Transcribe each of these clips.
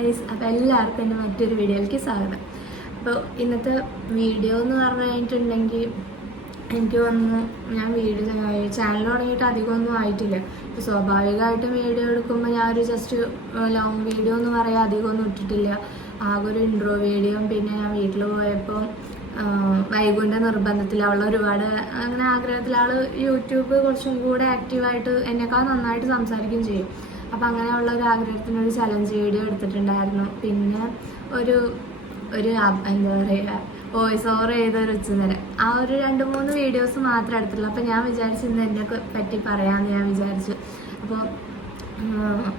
Guys. അപ്പോൾ എല്ലാവർക്കും എൻ്റെ മറ്റൊരു വീഡിയോയിലേക്ക് സ്വാഗതം. അപ്പോൾ ഇന്നത്തെ വീഡിയോ എന്ന് പറഞ്ഞു കഴിഞ്ഞിട്ടുണ്ടെങ്കിൽ എനിക്ക് തോന്നുന്നു ഞാൻ ചാനൽ തുടങ്ങിയിട്ട് അധികമൊന്നും ആയിട്ടില്ല. ഇപ്പോൾ സ്വാഭാവികമായിട്ടും വീഡിയോ എടുക്കുമ്പോൾ ഞാനൊരു ജസ്റ്റ് ലോങ് വീഡിയോ എന്ന് പറയാൻ അധികമൊന്നും ഇട്ടിട്ടില്ല. ആകെ ഒരു ഇൻട്രോ വീഡിയോ, പിന്നെ ഞാൻ വീട്ടിൽ പോയപ്പോൾ വൈകുണ്ഠ നിർബന്ധത്തിൽ അവൾ ഒരുപാട് അങ്ങനെ ആഗ്രഹത്തിൽ അവൾ യൂട്യൂബ് കുറച്ചും കൂടെ ആക്റ്റീവായിട്ട് എന്നെക്കാൾ നന്നായിട്ട് സംസാരിക്കുകയും ചെയ്യും. അപ്പം അങ്ങനെയുള്ള ഒരു ആഗ്രഹത്തിനൊരു ചലഞ്ച് വീഡിയോ എടുത്തിട്ടുണ്ടായിരുന്നു. പിന്നെ ഒരു എന്താ പറയുക, വോയിസ് ഓവർ ചെയ്തൊരു ഉച്ചനേരം ആ ഒരു 2-3 വീഡിയോസ് മാത്രമേ എടുത്തുള്ളൂ. അപ്പം ഞാൻ വിചാരിച്ചു ഇന്ന് എന്നെ പറ്റി പറയാമെന്ന് ഞാൻ വിചാരിച്ചു. അപ്പോൾ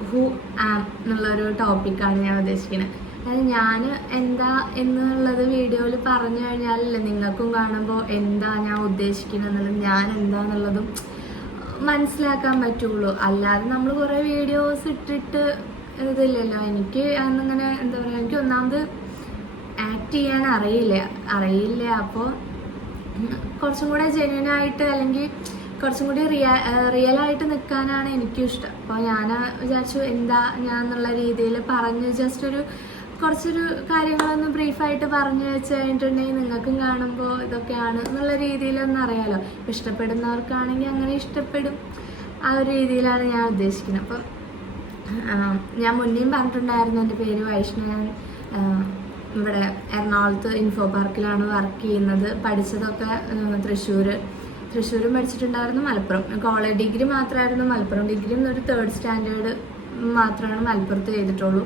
ഹൂ ആം എന്നുള്ളൊരു ടോപ്പിക്കാണ് ഞാൻ ഉദ്ദേശിക്കുന്നത്. അതായത് ഞാൻ എന്താ എന്നുള്ളത് വീഡിയോയിൽ പറഞ്ഞു കഴിഞ്ഞാലല്ലേ നിങ്ങൾക്കും കാണുമ്പോൾ എന്താ ഞാൻ ഉദ്ദേശിക്കുന്നത് എന്നുള്ളത്, ഞാൻ എന്താന്നുള്ളതും മനസ്സിലാക്കാൻ പറ്റുള്ളൂ. അല്ലാതെ നമ്മൾ കുറേ വീഡിയോസ് ഇട്ടിട്ട് ഇതില്ലല്ലോ. എനിക്ക് അന്നിങ്ങനെ എന്താ പറയുക, എനിക്ക് ഒന്നാമത് ആക്ട് ചെയ്യാൻ അറിയില്ല. അപ്പോൾ കുറച്ചും കൂടെ ജെന്യൂനായിട്ട് അല്ലെങ്കിൽ കുറച്ചും കൂടി റിയലായിട്ട് നിൽക്കാനാണ് എനിക്കും ഇഷ്ടം. അപ്പോൾ ഞാൻ വിചാരിച്ചു എന്താ ഞാൻ എന്നുള്ള രീതിയിൽ പറഞ്ഞ് ജസ്റ്റ് കുറച്ചൊരു കാര്യങ്ങളൊന്ന് ബ്രീഫായിട്ട് പറഞ്ഞു വെച്ച് കഴിഞ്ഞിട്ടുണ്ടെങ്കിൽ നിങ്ങൾക്കും കാണുമ്പോൾ ഇതൊക്കെയാണ് എന്നുള്ള രീതിയിലൊന്നും അറിയാമല്ലോ. ഇപ്പം ഇഷ്ടപ്പെടുന്നവർക്കാണെങ്കിൽ അങ്ങനെ ഇഷ്ടപ്പെടും. ആ ഒരു രീതിയിലാണ് ഞാൻ ഉദ്ദേശിക്കുന്നത്. അപ്പം ഞാൻ മുന്നേയും പറഞ്ഞിട്ടുണ്ടായിരുന്നു, എൻ്റെ പേര് വൈഷ്ണവൻ. ഇവിടെ എറണാകുളത്ത് ഇൻഫോ പാർക്കിലാണ് വർക്ക് ചെയ്യുന്നത്. പഠിച്ചതൊക്കെ തൃശ്ശൂരും പഠിച്ചിട്ടുണ്ടായിരുന്നു, മലപ്പുറം. കോളേജ് ഡിഗ്രി മാത്രമായിരുന്നു മലപ്പുറം. ഡിഗ്രി ഒരു 3rd സ്റ്റാൻഡേർഡ് മാത്രമാണ് മലപ്പുറത്ത് ചെയ്തിട്ടുള്ളൂ.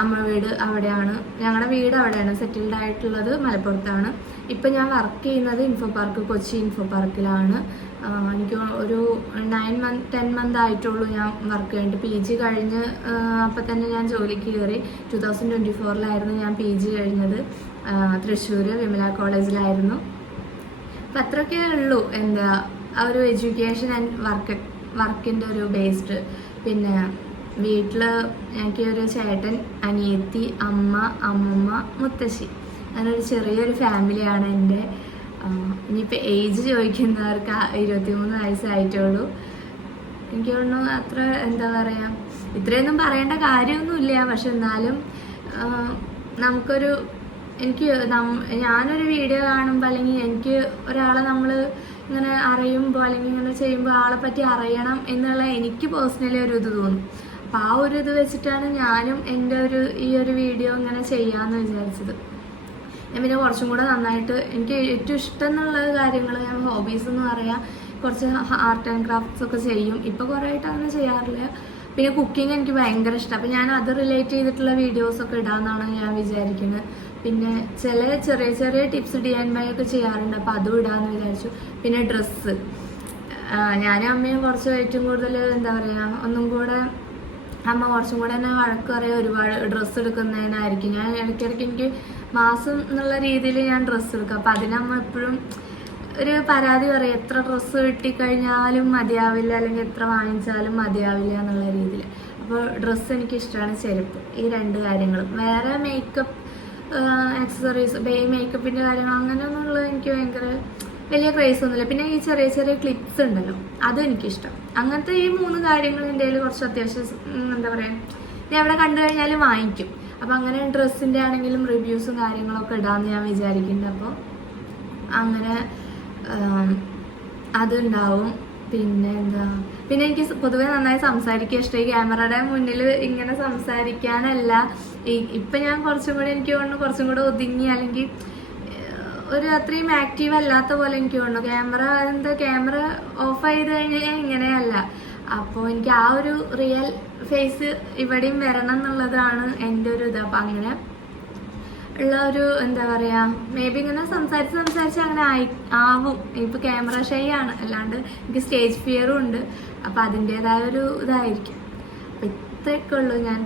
അമ്മ വീട് അവിടെയാണ്, ഞങ്ങളുടെ വീട് അവിടെയാണ്. സെറ്റിൽഡ് ആയിട്ടുള്ളത് മലപ്പുറത്താണ്. ഇപ്പം ഞാൻ വർക്ക് ചെയ്യുന്നത് ഇൻഫോ പാർക്ക്, കൊച്ചി ഇൻഫോ പാർക്കിലാണ്. എനിക്ക് ഒരു 10 മന്ത് ആയിട്ടുള്ളൂ ഞാൻ വർക്ക് കഴിഞ്ഞിട്ട്. PG കഴിഞ്ഞ് അപ്പം തന്നെ ഞാൻ ജോലിക്ക് കയറി. 2024 ഞാൻ PG കഴിഞ്ഞത്. തൃശ്ശൂർ വിമല കോളേജിലായിരുന്നു. അപ്പം അത്രയൊക്കെ ഉള്ളൂ എന്താ ആ ഒരു എഡ്യൂക്കേഷൻ ആൻഡ് വർക്കിൻ്റെ ഒരു ബേസ്ഡ്. പിന്നെ വീട്ടിൽ എനിക്ക് ഒരു ചേട്ടൻ, അനിയത്തി, അമ്മമ്മ, മുത്തശ്ശി, അങ്ങനൊരു ചെറിയൊരു ഫാമിലിയാണ് എൻ്റെ. ഇനിയിപ്പോൾ ഏജ് ചോദിക്കുന്നവർക്ക് 23 വയസ്സായിട്ടുള്ളൂ. എനിക്ക് തോന്നുന്നു അത്ര എന്താ പറയുക, ഇത്രയൊന്നും പറയേണ്ട കാര്യമൊന്നുമില്ല. പക്ഷെ എന്നാലും ഞാനൊരു വീഡിയോ കാണുമ്പോൾ അല്ലെങ്കിൽ എനിക്ക് ഒരാളെ നമ്മൾ ഇങ്ങനെ അറിയുമ്പോൾ അല്ലെങ്കിൽ ഇങ്ങനെ ചെയ്യുമ്പോൾ ആളെ പറ്റി അറിയണം എന്നുള്ള എനിക്ക് പേഴ്സണലി ഒരു ഇത് തോന്നും. അപ്പോൾ ആ ഒരു ഇത് വെച്ചിട്ടാണ് ഞാനും എൻ്റെ ഈ ഒരു വീഡിയോ ഇങ്ങനെ ചെയ്യാമെന്ന് വിചാരിച്ചത്. ഞാൻ പിന്നെ കുറച്ചും കൂടെ നന്നായിട്ട് എനിക്ക് ഏറ്റവും ഇഷ്ടം എന്നുള്ള കാര്യങ്ങൾ, ഞാൻ ഹോബീസ് എന്ന് പറയാം, കുറച്ച് ആർട്ട് ആൻഡ് ക്രാഫ്റ്റ്സ് ഒക്കെ ചെയ്യും. ഇപ്പോൾ കുറേ ആയിട്ട് അങ്ങനെ ചെയ്യാറില്ല. പിന്നെ കുക്കിംഗ് എനിക്ക് ഭയങ്കര ഇഷ്ടം. അപ്പോൾ ഞാൻ അത് റിലേറ്റ് ചെയ്തിട്ടുള്ള വീഡിയോസൊക്കെ ഇടാമെന്നാണ് ഞാൻ വിചാരിക്കുന്നത്. പിന്നെ ചെറിയ ചെറിയ ടിപ്സ് DIY ഒക്കെ ചെയ്യാറുണ്ട്, അപ്പോൾ അതും ഇടാമെന്ന് വിചാരിച്ചു. പിന്നെ ഡ്രസ്സ്, ഞാനും അമ്മയും കുറച്ച് ഏറ്റവും കൂടുതൽ എന്താ പറയുക, ഒന്നും കൂടെ അമ്മ കുറച്ചും കൂടെ തന്നെ വഴക്ക് പറയാം ഒരുപാട് ഡ്രസ്സ് എടുക്കുന്നതിനായിരിക്കും. ഞാൻ ഇടയ്ക്കിടയ്ക്ക് എനിക്ക് മാസം എന്നുള്ള രീതിയിൽ ഞാൻ ഡ്രസ്സ് എടുക്കും. അപ്പോൾ അതിനമ്മ എപ്പോഴും ഒരു പരാതി പറയും, എത്ര ഡ്രസ്സ് കിട്ടിക്കഴിഞ്ഞാലും മതിയാവില്ല, അല്ലെങ്കിൽ എത്ര വാങ്ങിച്ചാലും മതിയാവില്ല എന്നുള്ള രീതിയിൽ. അപ്പോൾ ഡ്രസ്സ് എനിക്കിഷ്ടമാണ്, ചെരുപ്പ്, ഈ 2 കാര്യങ്ങളും. വേറെ മേക്കപ്പ് ആക്സസറീസ്, മേക്കപ്പിൻ്റെ കാര്യങ്ങൾ അങ്ങനെയൊന്നുമുള്ള എനിക്ക് ഭയങ്കര വലിയ ക്രേസ് ഒന്നുമില്ല. പിന്നെ ഈ ചെറിയ ചെറിയ ക്ലിപ്സ് ഉണ്ടല്ലോ, അതും എനിക്കിഷ്ടം. അങ്ങനത്തെ ഈ 3 കാര്യങ്ങൾ എൻ്റെ കയ്യിൽ കുറച്ച് അത്യാവശ്യം എന്താ പറയുക, ഞാൻ അവിടെ കണ്ടു കഴിഞ്ഞാൽ വാങ്ങിക്കും. അപ്പം അങ്ങനെ ഡ്രസ്സിൻ്റെ ആണെങ്കിലും റിവ്യൂസും കാര്യങ്ങളൊക്കെ ഇടാമെന്ന് ഞാൻ വിചാരിക്കുന്നുണ്ട്. അപ്പോൾ അങ്ങനെ അതുണ്ടാവും. പിന്നെ എനിക്ക് പൊതുവെ നന്നായി സംസാരിക്കാൻ ഇഷ്ടം. ഈ ക്യാമറയുടെ മുന്നിൽ ഇങ്ങനെ സംസാരിക്കാനല്ല. ഇപ്പം ഞാൻ കുറച്ചും കൂടെ എനിക്ക് തോന്നുന്നു കുറച്ചും കൂടെ ഒതുങ്ങി, അല്ലെങ്കിൽ ഒരു അത്രയും ആക്റ്റീവ് അല്ലാത്ത പോലെ എനിക്ക് തോന്നുന്നു. ക്യാമറ ഓഫ് ചെയ്ത് കഴിഞ്ഞാൽ ഇങ്ങനെയല്ല. അപ്പോൾ എനിക്ക് ആ ഒരു റിയൽ ഫേസ് ഇവിടെയും വരണം എന്നുള്ളതാണ് എൻ്റെ ഒരു ഇത്. അപ്പം അങ്ങനെ ഉള്ള ഒരു എന്താ പറയുക, മേ ബി ഇങ്ങനെ സംസാരിച്ച് അങ്ങനെ ആവും. ഇപ്പോൾ ക്യാമറ ഷൈ ആണ്, അല്ലാണ്ട് എനിക്ക് സ്റ്റേജ് ഫിയറും ഉണ്ട്. അപ്പം അതിൻ്റേതായ ഒരു ഇതായിരിക്കും. അപ്പം ഇത്രയൊക്കെ ഉള്ളൂ ഞാൻ.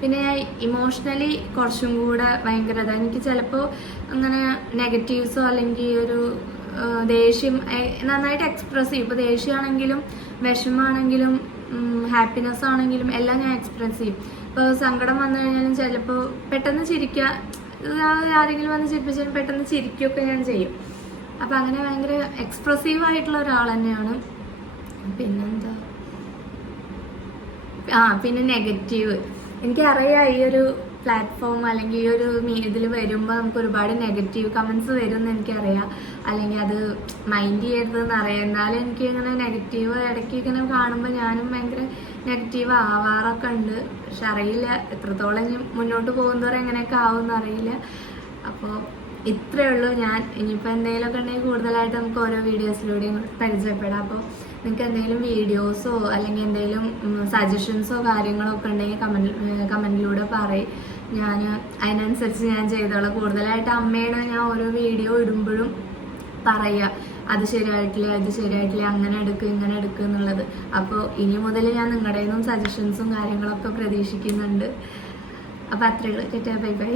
പിന്നെ ഞാൻ ഇമോഷണലി കുറച്ചും കൂടെ ഭയങ്കര ഇതാണ്. എനിക്ക് ചിലപ്പോൾ അങ്ങനെ നെഗറ്റീവ്സോ അല്ലെങ്കിൽ ഒരു ദേഷ്യം നന്നായിട്ട് എക്സ്പ്രസ് ചെയ്യും. ഇപ്പോൾ ദേഷ്യമാണെങ്കിലും വിഷമമാണെങ്കിലും ഹാപ്പിനെസ് ആണെങ്കിലും എല്ലാം ഞാൻ എക്സ്പ്രസ് ചെയ്യും. ഇപ്പോൾ സങ്കടം വന്നു കഴിഞ്ഞാലും ചിലപ്പോൾ പെട്ടെന്ന് ചിരിക്കുക, ആരെങ്കിലും വന്ന് ചിരിപ്പിച്ചാൽ പെട്ടെന്ന് ചിരിക്കുകയൊക്കെ ഞാൻ ചെയ്യും. അപ്പം അങ്ങനെ ഭയങ്കര എക്സ്പ്രസീവായിട്ടുള്ള ഒരാൾ തന്നെയാണ്. പിന്നെന്താ, പിന്നെ നെഗറ്റീവ്, എനിക്കറിയാം ഈ ഒരു പ്ലാറ്റ്ഫോം അല്ലെങ്കിൽ ഈ ഒരു ഇതിൽ വരുമ്പോൾ നമുക്ക് ഒരുപാട് നെഗറ്റീവ് കമൻസ് വരും എന്ന് എനിക്കറിയാം, അല്ലെങ്കിൽ അത് മൈൻഡ് ചെയ്യരുതെന്ന് അറിയാം. എന്നാലും എനിക്ക് ഇങ്ങനെ നെഗറ്റീവ് ഇടയ്ക്ക് ഇങ്ങനെ കാണുമ്പോൾ ഞാനും ഭയങ്കര നെഗറ്റീവ് ആവാറൊക്കെ ഉണ്ട്. പക്ഷെ അറിയില്ല എത്രത്തോളം ഇനി മുന്നോട്ട് പോകുന്നതോടെ എങ്ങനെയൊക്കെ ആവുമെന്ന് അറിയില്ല. അപ്പോൾ ഇത്രയേ ഉള്ളൂ. ഞാൻ ഇനിയിപ്പോൾ എന്തെങ്കിലുമൊക്കെ ഉണ്ടെങ്കിൽ കൂടുതലായിട്ട് നമുക്ക് ഓരോ വീഡിയോസിലൂടെയും പരിചയപ്പെടാം. അപ്പോൾ നിങ്ങൾക്ക് എന്തെങ്കിലും വീഡിയോസോ അല്ലെങ്കിൽ എന്തെങ്കിലും സജഷൻസോ കാര്യങ്ങളോ ഒക്കെ ഉണ്ടെങ്കിൽ കമൻറ്റിലൂടെ പറയും. ഞാൻ അതിനനുസരിച്ച് ഞാൻ ചെയ്തോളാം. കൂടുതലായിട്ട് അമ്മയുടെ ഞാൻ ഓരോ വീഡിയോ ഇടുമ്പോഴും പറയുക അത് ശരിയായിട്ടില്ല, ഇത് ശരിയായിട്ടില്ല, അങ്ങനെ എടുക്കുക ഇങ്ങനെ എടുക്കുക എന്നുള്ളത്. അപ്പോൾ ഇനി മുതൽ ഞാൻ നിങ്ങളുടെ നിന്നും സജഷൻസും കാര്യങ്ങളൊക്കെ പ്രതീക്ഷിക്കുന്നുണ്ട്. അപ്പോൾ അത്രയുള്ളൂ. Bye bye.